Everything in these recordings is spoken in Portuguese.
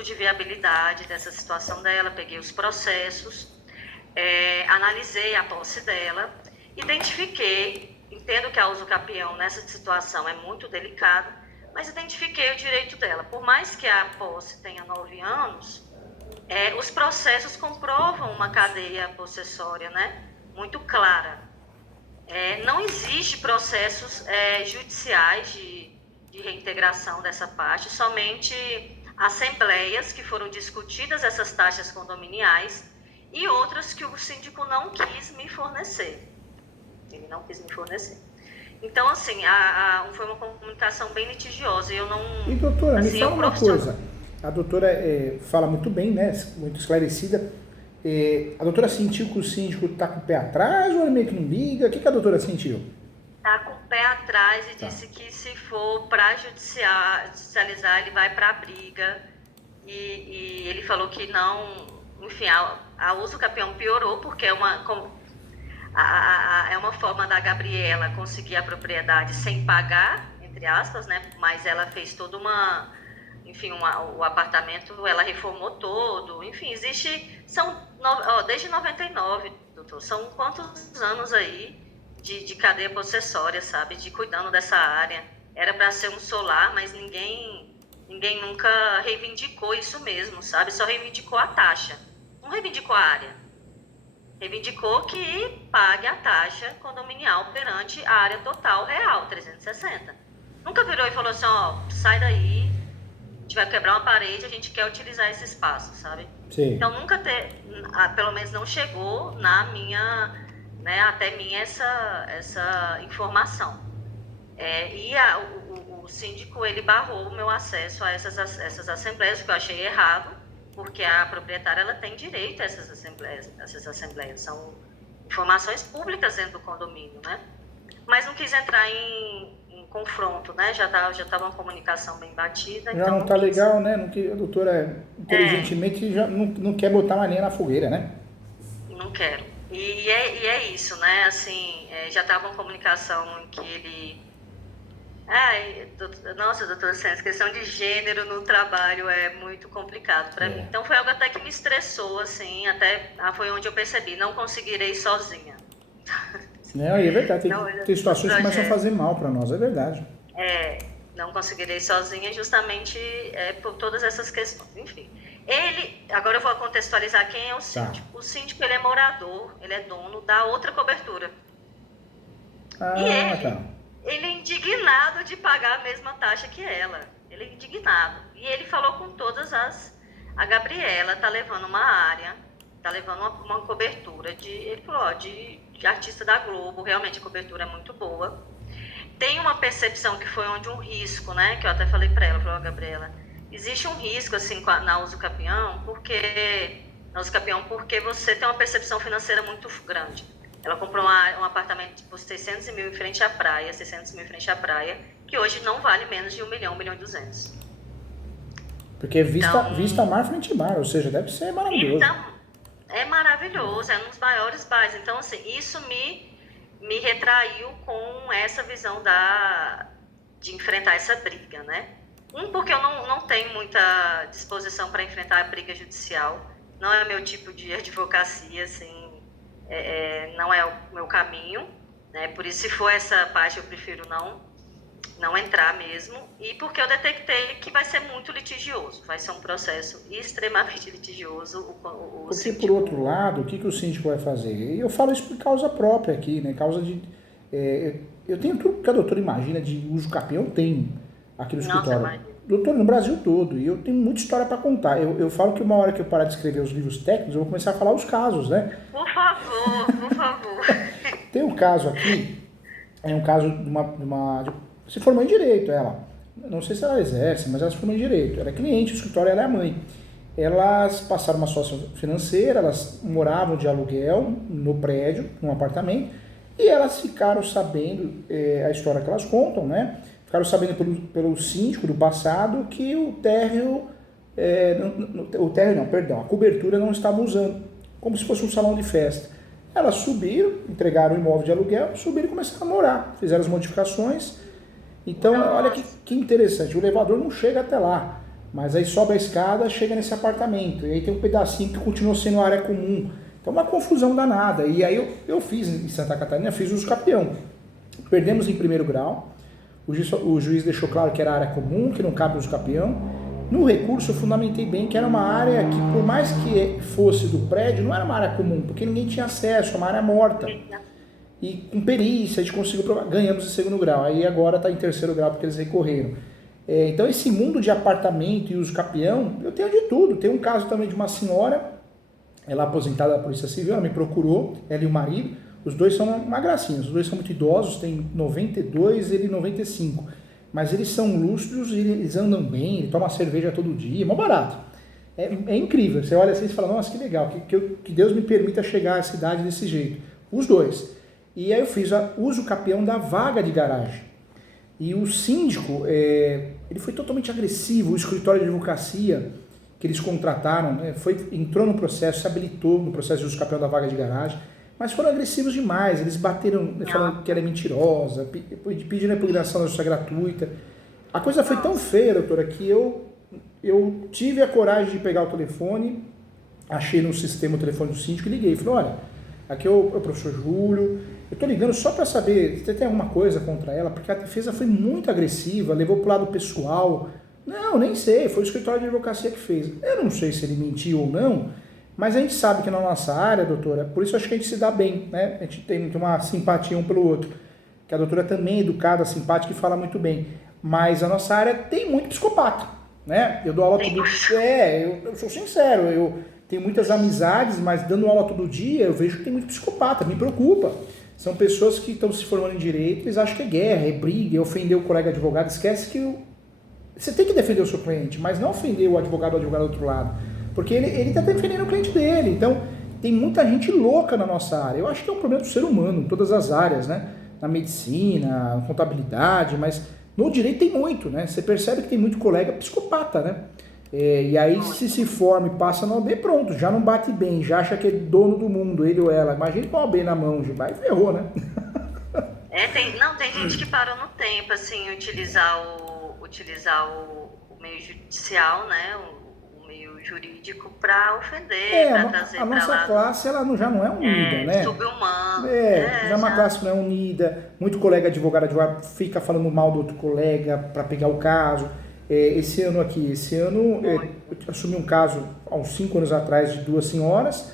estudo de viabilidade dessa situação dela, peguei os processos, analisei a posse dela, identifiquei, entendo que a usucapião nessa situação é muito delicada, mas identifiquei o direito dela. Por mais que a posse tenha 9 anos, os processos comprovam uma cadeia possessória, né, muito clara. Não existe processos judiciais de reintegração dessa parte, somente assembleias que foram discutidas essas taxas condominiais e outras que o síndico não quis me fornecer. Ele não quis me fornecer. Então, assim, foi uma comunicação bem litigiosa. Eu não... E doutora, assim, me fala uma coisa. A doutora fala muito bem, né? Muito esclarecida. A doutora sentiu que o síndico está com o pé atrás ou ele meio que não liga? O que a doutora sentiu? Está com o pé atrás e disse que se for para judicializar, ele vai para a briga. E ele falou que não... Enfim, a usucapião piorou, porque é uma forma da Gabriela conseguir a propriedade sem pagar, entre aspas, né? Mas ela fez toda uma... Enfim, o apartamento, ela reformou todo. Enfim, desde 99, doutor, são quantos anos aí de cadeia possessória, sabe? De cuidando dessa área. Era para ser um solar, mas ninguém nunca reivindicou isso mesmo, sabe? Só reivindicou a taxa. Não reivindicou a área. Reivindicou que pague a taxa condominial perante a área total real, 360. Nunca virou e falou assim, sai daí, a gente vai quebrar uma parede, a gente quer utilizar esse espaço, sabe? Sim. Então pelo menos não chegou na minha, né, até mim essa informação. E o síndico, ele barrou o meu acesso a essas assembleias, que eu achei errado, porque a proprietária, ela tem direito a essas assembleias são informações públicas dentro do condomínio, né? Mas não quis entrar em confronto, né? Já estava uma comunicação bem batida. Já então não está legal, né? A doutora, inteligentemente, já não quer botar uma lenha na fogueira, né? Não quero. E é isso, né? Assim, já estava uma comunicação em que ele... Nossa, doutora Santos, questão de gênero no trabalho é muito complicado para mim. Então foi algo até que me estressou, assim, até foi onde eu percebi, não conseguirei sozinha. Não, e é verdade, tem situações que começam a fazer mal para nós, é verdade. Não conseguirei sozinha justamente por todas essas questões, enfim. Agora eu vou contextualizar quem é o síndico. Tá. O síndico, ele é morador, ele é dono da outra cobertura. Ele é indignado de pagar a mesma taxa que ela. Ele é indignado. E ele falou com todas a Gabriela tá levando uma área, tá levando uma cobertura ele falou, de artista da Globo, realmente a cobertura é muito boa. Tem uma percepção que foi onde um risco, né, que eu até falei para ela, Gabriela, existe um risco, assim, na usucapião, porque você tem uma percepção financeira muito grande. Ela comprou um apartamento por 600 mil em frente à praia, que hoje não vale menos de 1 milhão, 1 milhão e 200. Porque vista mar frente mar, ou seja, deve ser maravilhoso. É maravilhoso, é um dos maiores bairros. Então, assim, isso me retraiu com essa visão de enfrentar essa briga, né? Porque eu não tenho muita disposição para enfrentar a briga judicial, não é meu tipo de advocacia, assim, não é o meu caminho, né? Por isso, se for essa parte, eu prefiro não entrar mesmo, e porque eu detectei que vai ser muito litigioso, vai ser um processo extremamente litigioso. Porque, por outro lado, o que o síndico vai fazer? Eu falo isso por causa própria aqui, né? Causa de... eu tenho tudo que a doutora imagina de usucapião, eu tenho aqui no escritório. Doutor, no Brasil todo, e eu tenho muita história para contar. Eu falo que uma hora que eu parar de escrever os livros técnicos, eu vou começar a falar os casos, né? Por favor. Tem um caso aqui, é um caso de uma se formou em Direito, ela. Não sei se ela exerce, mas ela se formou em Direito. Ela é cliente do escritório, ela é a mãe. Elas passaram uma sócia financeira, elas moravam de aluguel no prédio, num apartamento, e elas ficaram sabendo, a história que elas contam, né? Ficaram sabendo pelo síndico do passado que a cobertura não estava usando, como se fosse um salão de festa. Elas subiram, entregaram o imóvel de aluguel, subiram e começaram a morar, fizeram as modificações. Então, olha que interessante, o elevador não chega até lá. Mas aí sobe a escada, chega nesse apartamento. E aí tem um pedacinho que continua sendo área comum. Então uma confusão danada. E aí eu fiz em Santa Catarina, fiz uso capião. Perdemos em primeiro grau. O juiz deixou claro que era área comum, que não cabe uso capião. No recurso eu fundamentei bem que era uma área que, por mais que fosse do prédio, não era uma área comum, porque ninguém tinha acesso, é uma área morta. E com perícia a gente conseguiu provar, ganhamos em segundo grau. Aí agora está em terceiro grau porque eles recorreram. Então esse mundo de apartamento e uso capião, eu tenho de tudo. Tem um caso também de uma senhora, ela aposentada da Polícia Civil, ela me procurou, ela e o marido, os dois são uma gracinha, os dois são muito idosos, tem 92 e ele 95, mas eles são lúcidos, eles andam bem, ele toma cerveja todo dia, é mó barato. É incrível, você olha assim e fala, nossa, que legal, que Deus me permita chegar à cidade desse jeito. Os dois. E aí eu fiz uso capião da vaga de garagem. E o síndico, ele foi totalmente agressivo, o escritório de advocacia que eles contrataram, né, entrou no processo, se habilitou no processo de uso capião da vaga de garagem, mas foram agressivos demais, eles bateram, falando que ela é mentirosa, pedindo a impugnação da justiça gratuita. A coisa foi tão feia, doutora, que eu tive a coragem de pegar o telefone, achei no sistema o telefone do síndico e liguei. Falei, olha, aqui é o professor Júlio, eu estou ligando só para saber se tem alguma coisa contra ela, porque a defesa foi muito agressiva, levou para o lado pessoal. Não, nem sei, foi o escritório de advocacia que fez. Eu não sei se ele mentiu ou não, mas a gente sabe que na nossa área, doutora, por isso acho que a gente se dá bem, né? A gente tem uma simpatia um pelo outro, que a doutora também é educada, simpática e fala muito bem. Mas a nossa área tem muito psicopata, né? Eu dou aula todo dia, eu sou sincero, eu tenho muitas amizades, mas dando aula todo dia eu vejo que tem muito psicopata, me preocupa. São pessoas que estão se formando em direito, eles acham que é guerra, é briga, é ofender o colega advogado, esquece que você tem que defender o seu cliente, mas não ofender o advogado do outro lado, porque ele está defendendo o cliente dele. Então, tem muita gente louca na nossa área. Eu acho que é um problema do ser humano, em todas as áreas, né? Na medicina, na contabilidade, mas no direito tem muito, né? Você percebe que tem muito colega psicopata, né? E aí, se forma e passa na OAB, pronto, já não bate bem, já acha que é dono do mundo, ele ou ela. Imagina com a OAB na mão, já vai ferrou, né? Tem gente que parou no tempo, assim, utilizar o meio judicial, né, o meio jurídico para ofender, para trazer para lá. A nossa classe ela já não é unida, né? Subhumana. Já é uma classe que não é unida. Muito colega advogado fica falando mal do outro colega para pegar o caso. Esse ano eu assumi um caso há uns 5 anos atrás de 2 senhoras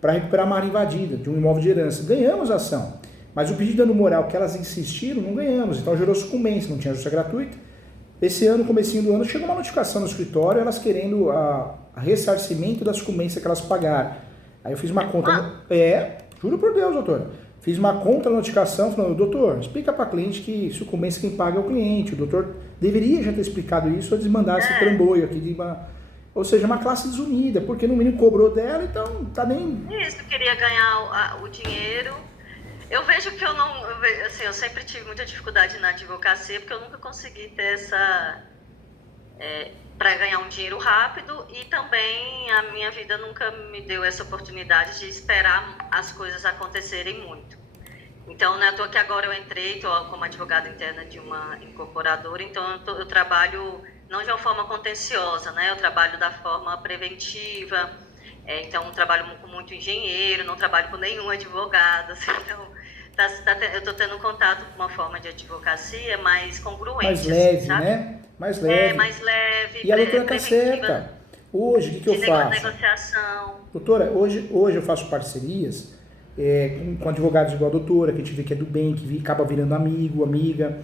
para recuperar uma área invadida de um imóvel de herança. Ganhamos a ação, mas o pedido de dano moral que elas insistiram, não ganhamos. Então gerou sucumbência, não tinha justiça gratuita. Esse ano, comecinho do ano, chegou uma notificação no escritório, elas querendo a ressarcimento da sucumbência que elas pagaram. Aí eu fiz uma conta... Juro por Deus, doutora. Fiz uma conta na notificação, falando, doutor, explica para a cliente que sucumbência quem paga é o cliente. O doutor deveria já ter explicado isso antes de mandar esse trambolho aqui. Ou seja, uma classe desunida, porque no mínimo cobrou dela, então tá nem... Isso, queria ganhar o dinheiro. Eu vejo que eu sempre tive muita dificuldade na advocacia, porque eu nunca consegui ter para ganhar um dinheiro rápido, e também a minha vida nunca me deu essa oportunidade de esperar as coisas acontecerem muito. Então, não é à toa que agora eu entrei como advogada interna de uma incorporadora, então eu trabalho não de uma forma contenciosa, né? Eu trabalho da forma preventiva, então trabalho com muito engenheiro, não trabalho com nenhum advogado, assim, então eu estou tendo contato com uma forma de advocacia mais congruente. Mais leve, sabe? Né? Mais leve. Mais leve. E a doutora está certa. Hoje, o que eu faço? Negociação. Doutora, hoje eu faço parcerias com advogados igual a doutora, que a gente vê que é do bem, que acaba virando amigo, amiga.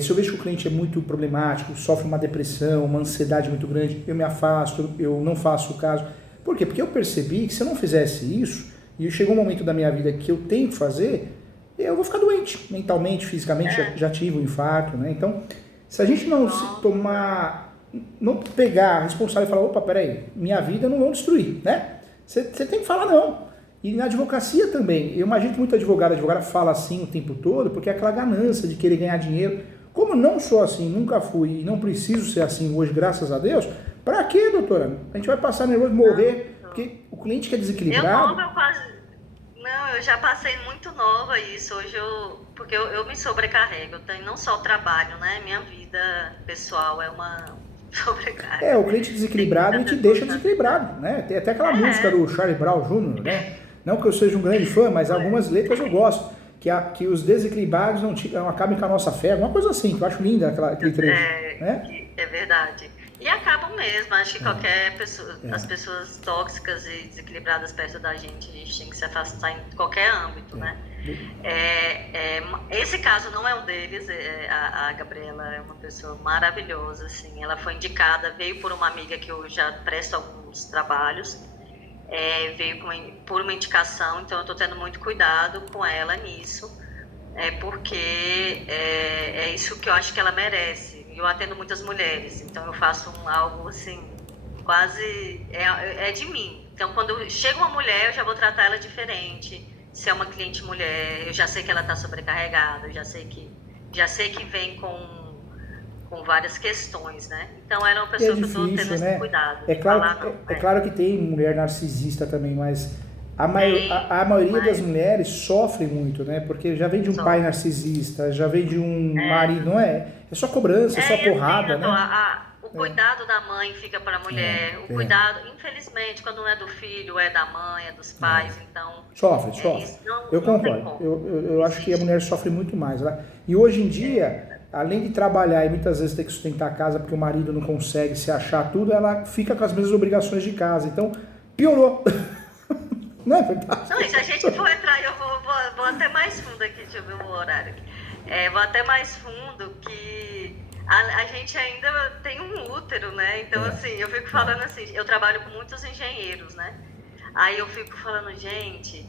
Se eu vejo que o cliente é muito problemático, sofre uma depressão, uma ansiedade muito grande, eu me afasto, eu não faço o caso. Por quê? Porque eu percebi que se eu não fizesse isso, e chegou um momento da minha vida que eu tenho que fazer, eu vou ficar doente, mentalmente, fisicamente, já tive um infarto, né? Então, se a gente não se tomar, não pegar a responsabilidade e falar, opa, peraí, minha vida não vão destruir, né? Você tem que falar não. E na advocacia também, eu imagino que muito advogada fala assim o tempo todo, porque é aquela ganância de querer ganhar dinheiro. Como eu não sou assim, nunca fui e não preciso ser assim hoje, graças a Deus, pra quê, doutora? A gente vai passar nervoso, morrer, porque o cliente que é desequilibrado... Eu já passei muito nova isso. Hoje eu me sobrecarrego. Eu tenho não só o trabalho, né? Minha vida pessoal é uma sobrecarga. O cliente desequilibrado ele te deixa desequilibrado, né? Tem até aquela música do Charlie Brown Jr., né? Não que eu seja um grande fã, mas algumas letras eu gosto. Que os desequilibrados não acabem com a nossa fé, alguma coisa assim, que eu acho linda aquele trecho. Né? É verdade. E acabam mesmo, acho que qualquer pessoa, as pessoas tóxicas e desequilibradas perto da gente, a gente tem que se afastar em qualquer âmbito, né? Esse caso não é um deles, a Gabriela é uma pessoa maravilhosa, assim, ela foi indicada, veio por uma amiga que eu já presto alguns trabalhos, veio por uma indicação, então eu estou tendo muito cuidado com ela nisso, porque é isso que eu acho que ela merece. Eu atendo muitas mulheres, então eu faço algo assim, quase é de mim. Então quando chega uma mulher, eu já vou tratar ela diferente. Se é uma cliente mulher, eu já sei que ela está sobrecarregada, eu já sei que vem com várias questões, né? Então ela é uma pessoa que eu estou tendo esse cuidado. É claro que tem mulher narcisista também, mas a maioria das mulheres sofre muito, né? Porque já vem de um pai narcisista, já vem de um marido, não é? É só cobrança, é só porrada, assim, né? O cuidado da mãe fica para a mulher, o cuidado, infelizmente, quando não é do filho, é da mãe, é dos pais, então... Sofre. Isso, não, eu não concordo. Eu acho que a mulher sofre muito mais. Né? E hoje em dia, além de trabalhar e muitas vezes ter que sustentar a casa porque o marido não consegue se achar tudo, ela fica com as mesmas obrigações de casa. Então, piorou. Não é verdade? Não, e se a gente for entrar, eu vou até mais fundo aqui, deixa eu ver o horário aqui. Vou até mais fundo que a gente ainda tem um útero, né? Então, assim, eu fico falando assim, eu trabalho com muitos engenheiros, né? Aí eu fico falando, gente,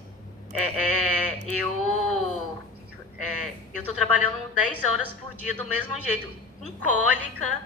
eu tô trabalhando 10 horas por dia do mesmo jeito, com cólica,